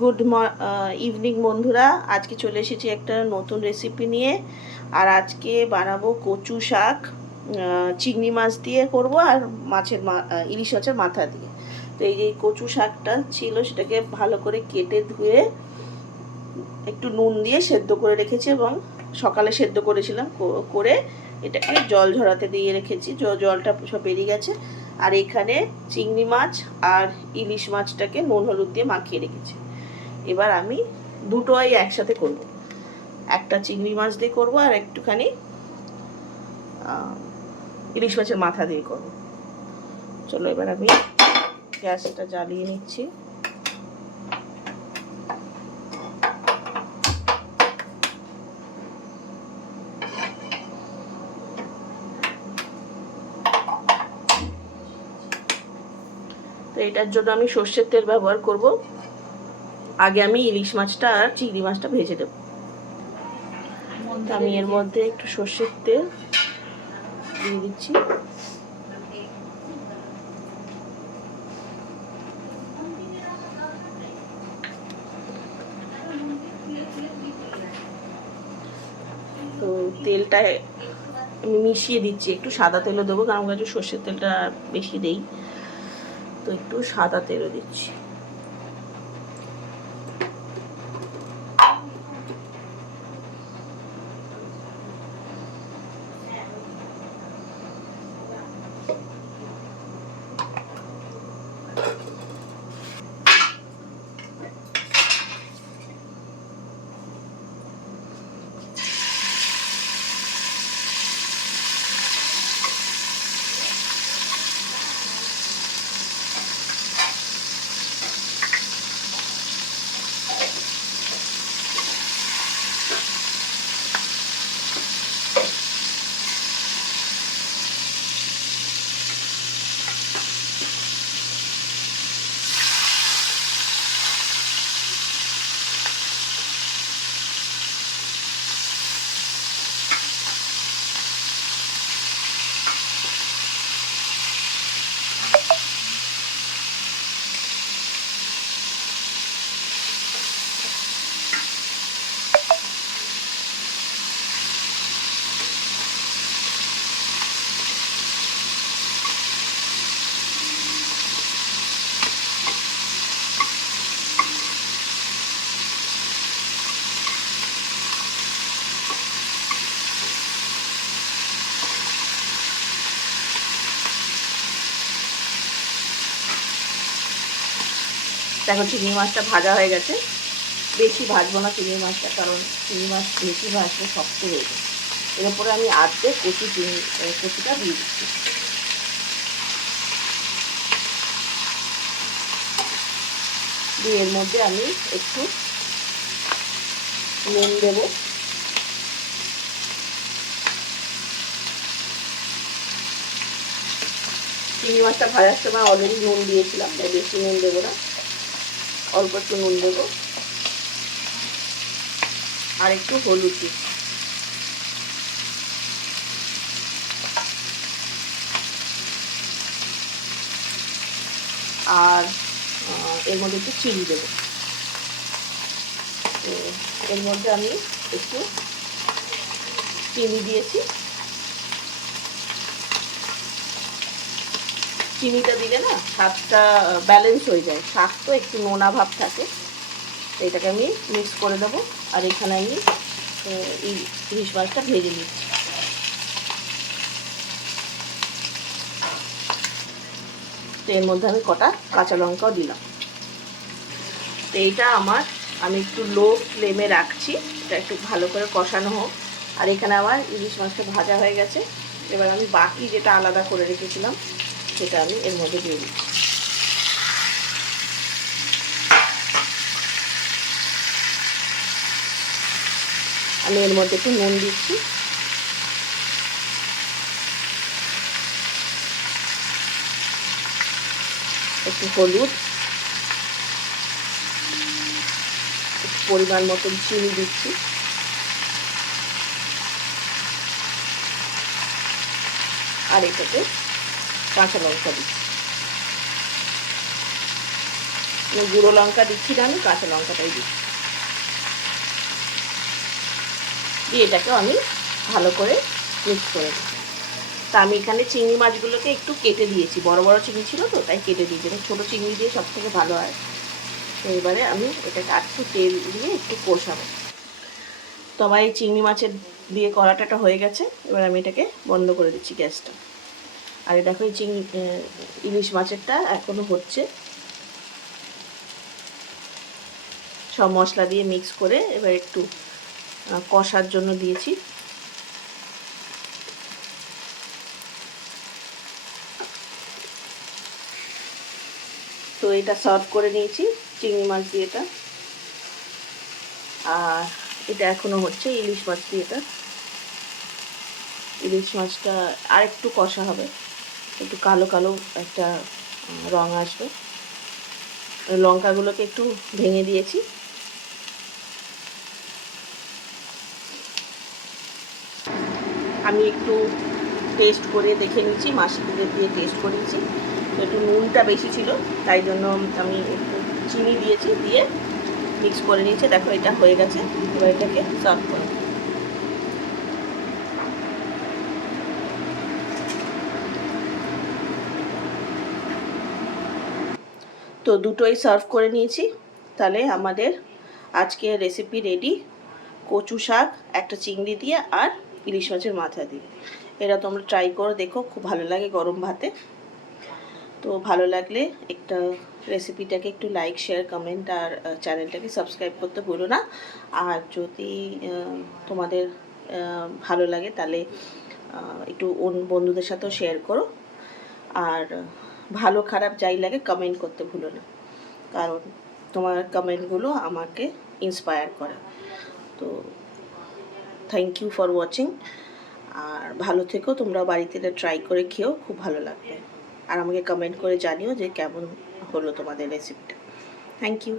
Good evening বন্ধুরা। আজকে চলে এসেছি একটা নতুন রেসিপি নিয়ে। আর আজকে বানাবো কচু শাক চিংড়ি মাছ দিয়ে করব আর মাছের ইলিশ মাছের মাথা দিয়ে। তো এই যে কচু শাকটা ছিল, সেটাকে ভালো করে কেটে ধুয়ে একটু নুন দিয়ে সেদ্ধ করে রেখেছি এবং সকালে সেদ্ধ করেছিলাম। করে এটাকে জল ঝরাতে দিয়ে রেখেছি। জলটা সব বেরিয়ে গেছে। আর এখানে চিংড়ি মাছ আর ইলিশ মাছটাকে নুন হলুদ দিয়ে মাখিয়ে রেখেছি। এবার আমি দুটোই একসাথে করব। একটা চিংড়ি মাছ দিয়ে করব আর একটুখানি ইলিশ মাছের মাথা দিয়ে করব। চলো এবার আমি গ্যাসটা জ্বালিয়ে নিচ্ছি। তো এটার জন্য আমি সর্ষের তেল ব্যবহার করব। আগে আমি ইলিশ মাছটা আর চিংড়ি মাছটা ভেজে দেবো। আমি এর মধ্যে একটু সর্ষের তেল দিয়ে দিচ্ছি। তো তেলটা আমি মিশিয়ে দিচ্ছি। একটু সাদা তেলও দেবো, কারণ কাছে সর্ষের তেলটা বেশি দেই। তো একটু সাদা তেলও দিচ্ছি। দেখো চিংড়ি মাছটা ভাজা হয়ে গেছে। বেশি ভাজবো না চিংড়ি মাছটা, কারণ চিংড়ি মাছ বেশি ভাজলে শক্ত হয়ে যায়। এর উপরে আমি আধে কচি চিংড়ি কচুটা দিয়ে দিচ্ছি। দিয়ে এর মধ্যে আমি একটু নুন দেবো। চিংড়ি মাছটা ভাজার সময় অলরেডি নুন দিয়েছিলাম, তাই বেশি নুন দেবো না। অল্প একটু নুন দেবো। আর একটু হলুদ দিই আর এর মধ্যে একটু চিনি দেবো। এর মধ্যে আমি একটু চিনি দিয়েছি। চিনিটা দিলে না স্বাদটা ব্যালেন্স হয়ে যায়। শাক তো একটু নোনা ভাব থাকে। এটাকে আমি মিক্স করে দেবো। আর এখানে আমি এই ইলিশ মাছটা ভেজে নিচ্ছি। তো এর মধ্যে আমি কটা কাঁচা লঙ্কাও দিলাম। তো এইটা আমার, আমি একটু লো ফ্লেমে রাখছি। এটা একটু ভালো করে কষানো হোক। আর এখানে আমার ইলিশ মাছটা ভাজা হয়ে গেছে। এবার আমি বাকি যেটা আলাদা করে রেখেছিলাম সেটা আমি এর মধ্যে দিয়ে দিচ্ছি। আমি এর মধ্যে একটু নুন দিচ্ছি। একটু হলুদ। পরিমাণ মতন চিনি দিচ্ছি। আর এটাতে কাঁচা লঙ্কা দিচ্ছি। গুঁড়ো লঙ্কা দিচ্ছি না, আমি কাঁচা লঙ্কাটাই দিচ্ছি। দিয়ে এটাকে আমি ভালো করে মিক্স করে দিই তা আমি এখানে চিংড়ি মাছগুলোকে একটু কেটে দিয়েছি। বড় বড় চিংড়ি ছিল তো, তাই কেটে দিয়েছি। ছোটো চিংড়ি দিয়ে সব থেকে ভালো হয়। তো এবারে আমি এটাকে একটু তেল দিয়ে একটু কষাবো। তো আমার এই চিংড়ি মাছের দিয়ে কড়াটাটা হয়ে গেছে। এবার আমি এটাকে বন্ধ করে দিচ্ছি গ্যাসটা। আর দেখো এই চিংড়ি ইলিশ মাছেরটা এখনও হচ্ছে। সব মশলা দিয়ে মিক্স করে এবার একটু কষার জন্য দিয়েছি। তো এটা সার্ভ করে নিয়েছি, চিংড়ি মাছ দিয়ে এটা। আর এটা এখনও হচ্ছে ইলিশ মাছ দিয়ে এটা। ইলিশ মাছটা আর একটু কষা হবে। একটু কালো কালো একটা রং আসবে। লঙ্কাগুলোকে একটু ভেঙে দিয়েছি। আমি একটু টেস্ট করে দেখে নিচ্ছি মাসিদের দিয়ে টেস্ট করেছি একটু নুনটা বেশি ছিল, তাই জন্য আমি একটু চিনি দিয়েছি, দিয়ে মিক্স করে নিয়েছি। দেখো এটা হয়ে গেছে, এবার এটাকে সার্ভ করো তো দুটোই সার্ভ করে নিয়েছি। তাহলে আমাদের আজকে রেসিপি রেডি কচু শাক, একটা চিংড়ি দিয়ে আর ইলিশ মাছের মাথা দিয়ে। এরা তোমরা ট্রাই করো, দেখো, খুব ভালো লাগে গরম ভাতে। তো ভালো লাগলে একটা রেসিপিটাকে একটু লাইক শেয়ার কমেন্ট আর চ্যানেলটাকে সাবস্ক্রাইব করতে ভুলো না। আর যদি তোমাদের ভালো লাগে তাহলে একটু অন্য বন্ধুদের সাথেও শেয়ার করো। আর ভালো, খারাপ যাই লাগে কমেন্ট করতে ভুলো না। কারণ তোমার কমেন্টগুলো আমাকে ইন্সপায়ার করে। তো থ্যাংক ইউ ফর ওয়াচিং আর ভালো থেকো, তোমরা বাড়িতে এটা ট্রাই করে খেয়েও খুব ভালো লাগবে। আর আমাকে কমেন্ট করে জানিও যে কেমন হলো তোমাদের রেসিপিটা থ্যাংক ইউ